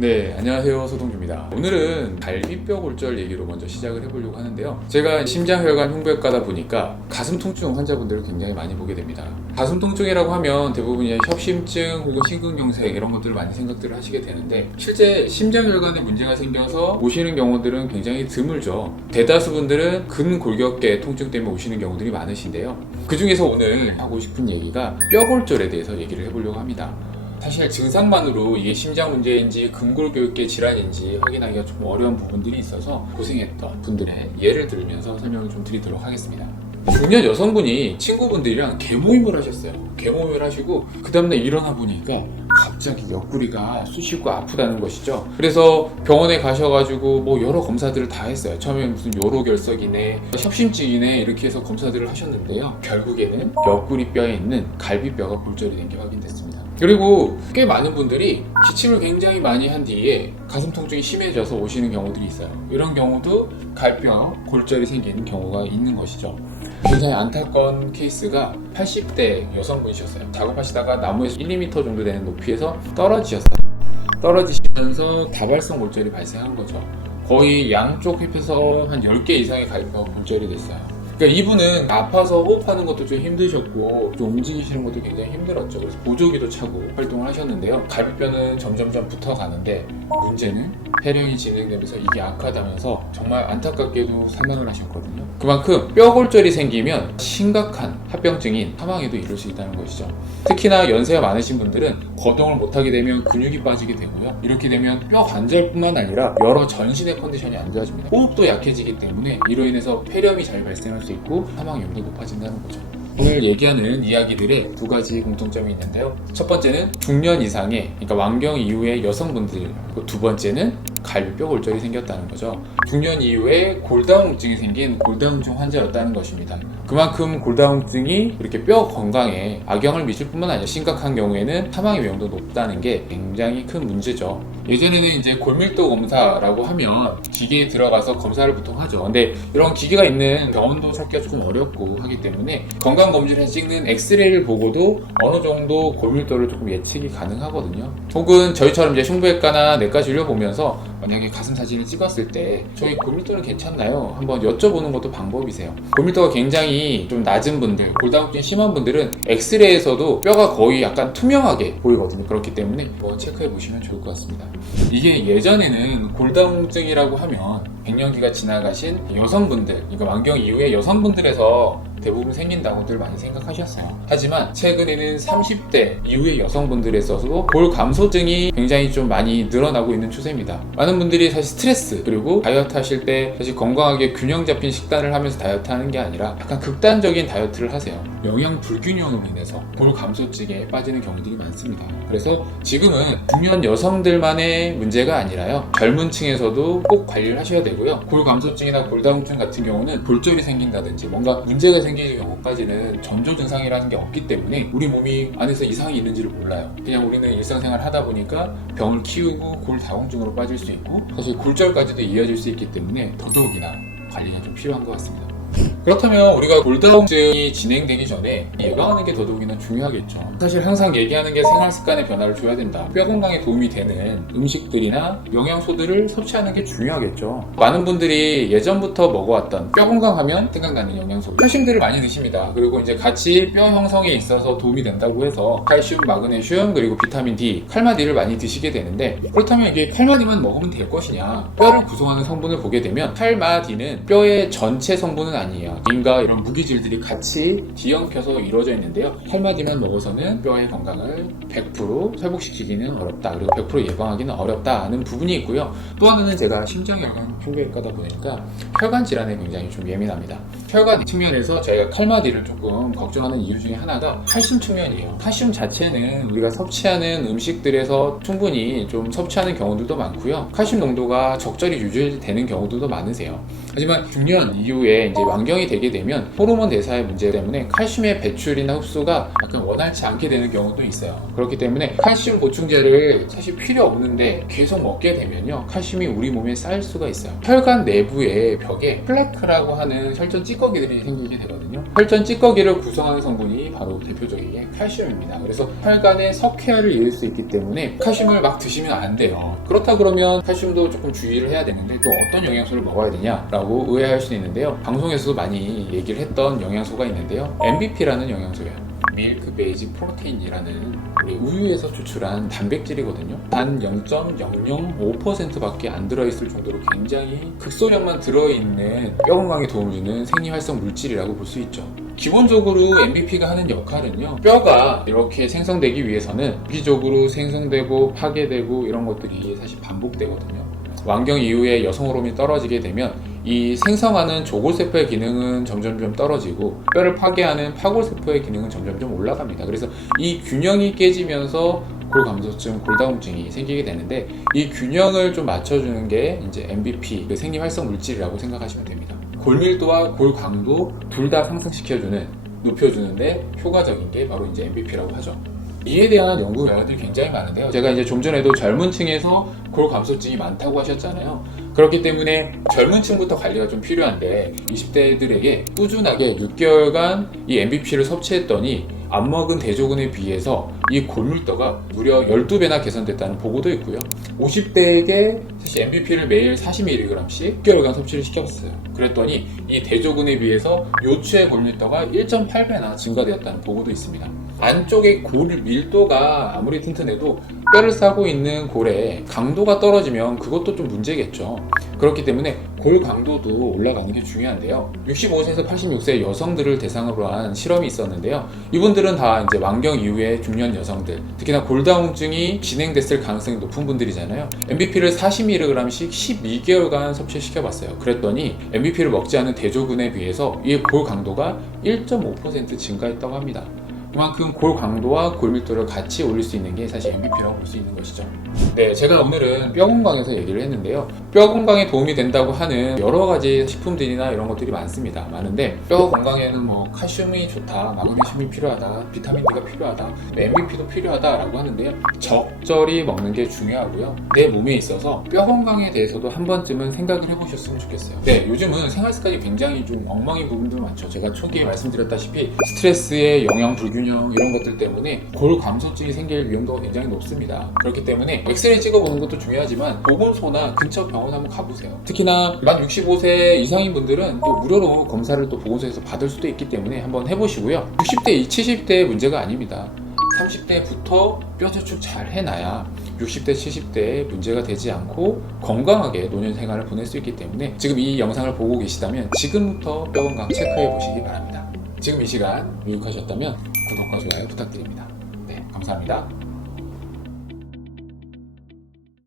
네, 안녕하세요. 소동주입니다. 오늘은 갈비뼈 골절 얘기로 먼저 시작을 해보려고 하는데요. 제가 심장혈관 흉부외과다 보니까 가슴 통증 환자분들을 굉장히 많이 보게 됩니다. 가슴 통증이라고 하면 대부분 협심증 혹은 심근경색 이런 것들을 많이 생각들을 하시게 되는데, 실제 심장혈관에 문제가 생겨서 오시는 경우들은 굉장히 드물죠. 대다수 분들은 근골격계 통증 때문에 오시는 경우들이 많으신데요. 그 중에서 오늘 하고 싶은 얘기가 뼈골절에 대해서 얘기를 해보려고 합니다. 사실 증상만으로 이게 심장 문제인지 근골격계 질환인지 확인하기가 좀 어려운 부분들이 있어서 고생했던 분들의 예를 들면서 설명을 좀 드리도록 하겠습니다. 중년 여성분이 친구분들이랑 개모임을 하셨어요. 개모임을 하시고 그 다음날 일어나 보니까 갑자기 옆구리가 쑤시고 아프다는 것이죠. 그래서 병원에 가셔가지고 뭐 여러 검사들을 다 했어요. 처음에 무슨 요로결석이네, 협심증이네 이렇게 해서 검사들을 하셨는데요. 결국에는 옆구리뼈에 있는 갈비뼈가 골절이 된 게 확인됐습니다. 그리고 꽤 많은 분들이 기침을 굉장히 많이 한 뒤에 가슴 통증이 심해져서 오시는 경우들이 있어요. 이런 경우도 갈비뼈 골절이 생기는 경우가 있는 것이죠. 굉장히 안타까운 케이스가 80대 여성분이셨어요. 작업하시다가 나무에서 1, 2m 정도 되는 높이에서 떨어지셨어요. 떨어지시면서 다발성 골절이 발생한 거죠. 거의 양쪽 힙에서 한 10개 이상의 갈비뼈가 골절이 됐어요. 그러니까 이분은 아파서 호흡하는 것도 좀 힘드셨고 좀 움직이시는 것도 굉장히 힘들었죠. 그래서 보조기도 차고 활동을 하셨는데요. 갈비뼈는 점점점 붙어가는데 문제는 폐렴이 진행되면서 이게 악화되면서 정말 안타깝게도 사망을 하셨거든요. 그만큼 뼈골절이 생기면 심각한 합병증인 사망에도 이를 수 있다는 것이죠. 특히나 연세가 많으신 분들은 거동을 못하게 되면 근육이 빠지게 되고요. 이렇게 되면 뼈 관절뿐만 아니라 여러 전신의 컨디션이 안 좋아집니다. 호흡도 약해지기 때문에 이로 인해서 폐렴이 잘 발생할 수 있고 사망 위험도 높아진다는 거죠. 오늘 얘기하는 이야기들의 두 가지 공통점이 있는데요. 첫 번째는 중년 이상의, 그러니까 완경 이후의 여성분들, 두 번째는 갈비뼈 골절이 생겼다는 거죠. 중년 이후에 골다공증이 생긴 골다공증 환자였다는 것입니다. 그만큼 골다공증이 이렇게 뼈 건강에 악영향을 미칠 뿐만 아니라 심각한 경우에는 사망의 위험도 높다는 게 굉장히 큰 문제죠. 예전에는 이제 골밀도 검사라고 하면 기계에 들어가서 검사를 보통 하죠. 근데 이런 기계가 있는 병원도 찾기가 조금 어렵고 하기 때문에 건강검진을 찍는 엑스레이를 보고도 어느 정도 골밀도를 조금 예측이 가능하거든요. 혹은 저희처럼 이제 흉부외과나 내과 진료 보면서 만약에 가슴 사진을 찍었을 때 저희 골밀도는 괜찮나요? 한번 여쭤보는 것도 방법이세요. 골밀도가 굉장히 좀 낮은 분들, 골다공증이 심한 분들은 엑스레이에서도 뼈가 거의 약간 투명하게 보이거든요. 그렇기 때문에 한번 체크해 보시면 좋을 것 같습니다. 이게 예전에는 골다공증이라고 하면 갱년기가 지나가신 여성분들, 그러니까 완경 이후에 여성분들에서 대부분 생긴다고들 많이 생각하셨어요. 하지만 최근에는 30대 이후의 여성분들에서도 골 감소증이 굉장히 좀 많이 늘어나고 있는 추세입니다. 많은 분들이 사실 스트레스 그리고 다이어트 하실 때 사실 건강하게 균형 잡힌 식단을 하면서 다이어트 하는 게 아니라 약간 극단적인 다이어트를 하세요. 영양 불균형으로 인해서 골 감소증에 빠지는 경우들이 많습니다. 그래서 지금은 중년 여성들만의 문제가 아니라요, 젊은 층에서도 꼭 관리를 하셔야 되고요. 골 감소증이나 골다공증 같은 경우는 골절이 생긴다든지 뭔가 문제가 생기는 경우까지는 전조 증상이라는 게 없기 때문에 우리 몸이 안에서 이상이 있는지를 몰라요. 그냥 우리는 일상생활 하다 보니까 병을 키우고 골다공증으로 빠질 수 있고 사실 골절까지도 이어질 수 있기 때문에 더더욱이나 관리가 좀 필요한 것 같습니다. 그렇다면 우리가 골다공증이 진행되기 전에 예방하는 게 더더욱이나 중요하겠죠. 사실 항상 얘기하는 게 생활 습관의 변화를 줘야 된다. 뼈 건강에 도움이 되는 음식들이나 영양소들을 섭취하는 게 중요하겠죠. 많은 분들이 예전부터 먹어왔던 뼈 건강하면 생각나는 영양소, 칼슘들을 많이 드십니다. 그리고 이제 같이 뼈 형성에 있어서 도움이 된다고 해서 칼슘, 마그네슘, 그리고 비타민 D, 칼마디를 많이 드시게 되는데, 그렇다면 이게 칼마디만 먹으면 될 것이냐? 뼈를 구성하는 성분을 보게 되면 칼마디는 뼈의 전체 성분은 아니에요. 인과 이런 무기질들이 같이 뒤엉켜서 이루어져 있는데요. 칼마디만 먹어서는 뼈의 건강을 100% 회복시키기는 어렵다. 그리고 100% 예방하기는 어렵다 하는 부분이 있고요. 또 하나는 제가 심장혈관 흉부외과다 보니까 혈관 질환에 굉장히 좀 예민합니다. 혈관 측면에서 저희가 칼마디를 조금 걱정하는 이유 중에 하나가 칼슘 측면이에요. 칼슘 자체는 우리가 섭취하는 음식들에서 충분히 좀 섭취하는 경우들도 많고요. 칼슘 농도가 적절히 유지되는 경우들도 많으세요. 하지만 중년 이후에 이제 완경이 되게 되면 호르몬 대사의 문제 때문에 칼슘의 배출이나 흡수가 약간 원활치 않게 되는 경우도 있어요. 그렇기 때문에 칼슘 보충제를 사실 필요 없는데 계속 먹게 되면요, 칼슘이 우리 몸에 쌓일 수가 있어요. 혈관 내부의 벽에 플래크라고 하는 혈전 찌꺼기들이 생기게 되거든요. 혈전 찌꺼기를 구성하는 성분이 바로 대표적인 게 칼슘입니다. 그래서 혈관에 석회화를 일으킬 수 있기 때문에 칼슘을 막 드시면 안 돼요. 그렇다 그러면 칼슘도 조금 주의를 해야 되는데 또 어떤 영양소를 먹어야 되냐라고 의아할 수 있는데요. 방송에서도 많이 얘기를 했던 영양소가 있는데요. MBP라는 영양소예요. 밀크 베이지 프로테인이라는 우리 우유에서 추출한 단백질이거든요. 단 0.005% 밖에 안 들어있을 정도로 굉장히 극소량만 들어있는 뼈 건강에 도움을 주는 생리활성 물질이라고 볼 수 있죠. 기본적으로 MBP가 하는 역할은요, 뼈가 이렇게 생성되기 위해서는 주기적으로 생성되고 파괴되고 이런 것들이 사실 반복되거든요. 완경 이후에 여성 호르몬이 떨어지게 되면 이 생성하는 조골세포의 기능은 점점 떨어지고 뼈를 파괴하는 파골세포의 기능은 점점 올라갑니다. 그래서 이 균형이 깨지면서 골감소증, 골다공증이 생기게 되는데, 이 균형을 좀 맞춰주는 게 이제 MBP, 그 생리활성 물질이라고 생각하시면 됩니다. 골밀도와 골강도 둘 다 상승시켜주는, 높여주는데 효과적인 게 바로 이제 MBP라고 하죠. 이에 대한 연구 결과들이 굉장히 많은데요. 제가 이제 좀 전에도 젊은 층에서 골 감소증이 많다고 하셨잖아요. 그렇기 때문에 젊은 층부터 관리가 좀 필요한데, 20대들에게 꾸준하게 6개월간 이 MBP를 섭취했더니 안 먹은 대조군에 비해서 이 골밀도가 무려 12배나 개선됐다는 보고도 있고요. 50대에게 사실 MBP를 매일 40mg씩 6개월간 섭취를 시켰어요. 그랬더니 이 대조군에 비해서 요추의 골밀도가 1.8배나 증가되었다는 보고도 있습니다. 안쪽의 골 밀도가 아무리 튼튼해도 뼈를 싸고 있는 골의 강도가 떨어지면 그것도 좀 문제겠죠. 그렇기 때문에 골 강도도 올라가는 게 중요한데요. 65세에서 86세 여성들을 대상으로 한 실험이 있었는데요. 이분들은 다 이제 완경 이후에 중년 여성들, 특히나 골다공증이 진행됐을 가능성이 높은 분들이잖아요. MBP를 40mg씩 12개월간 섭취시켜봤어요. 그랬더니 MBP를 먹지 않은 대조군에 비해서 이 골 강도가 1.5% 증가했다고 합니다. 그만큼 골 강도와 골 밀도를 같이 올릴 수 있는 게 사실 MBP라고 볼 수 있는 것이죠. 네, 제가 오늘은 뼈 건강에서 얘기를 했는데요. 뼈 건강에 도움이 된다고 하는 여러 가지 식품들이나 이런 것들이 많은데, 뼈 건강에는 뭐 칼슘이 좋다, 마그네슘이 필요하다, 비타민 D가 필요하다, MBP도 필요하다라고 하는데요. 적절히 먹는 게 중요하고요. 내 몸에 있어서 뼈 건강에 대해서도 한 번쯤은 생각을 해보셨으면 좋겠어요. 네, 요즘은 생활 습관이 굉장히 좀 엉망인 부분도 많죠. 제가 초기에 말씀드렸다시피 스트레스의 영양 불균형 이런 것들 때문에 골 감소증이 생길 위험도가 굉장히 높습니다. 그렇기 때문에 엑스레이 찍어보는 것도 중요하지만 보건소나 근처 병원 한번 가보세요. 특히나 만 65세 이상인 분들은 또 무료로 검사를 또 보건소에서 받을 수도 있기 때문에 한번 해보시고요. 60대, 70대의 문제가 아닙니다. 30대부터 뼈 저축 잘 해놔야 60대, 70대에 문제가 되지 않고 건강하게 노년 생활을 보낼 수 있기 때문에 지금 이 영상을 보고 계시다면 지금부터 뼈 건강 체크해 보시기 바랍니다. 지금 이 시간 유익하셨다면 구독과 좋아요 부탁드립니다. 네, 감사합니다.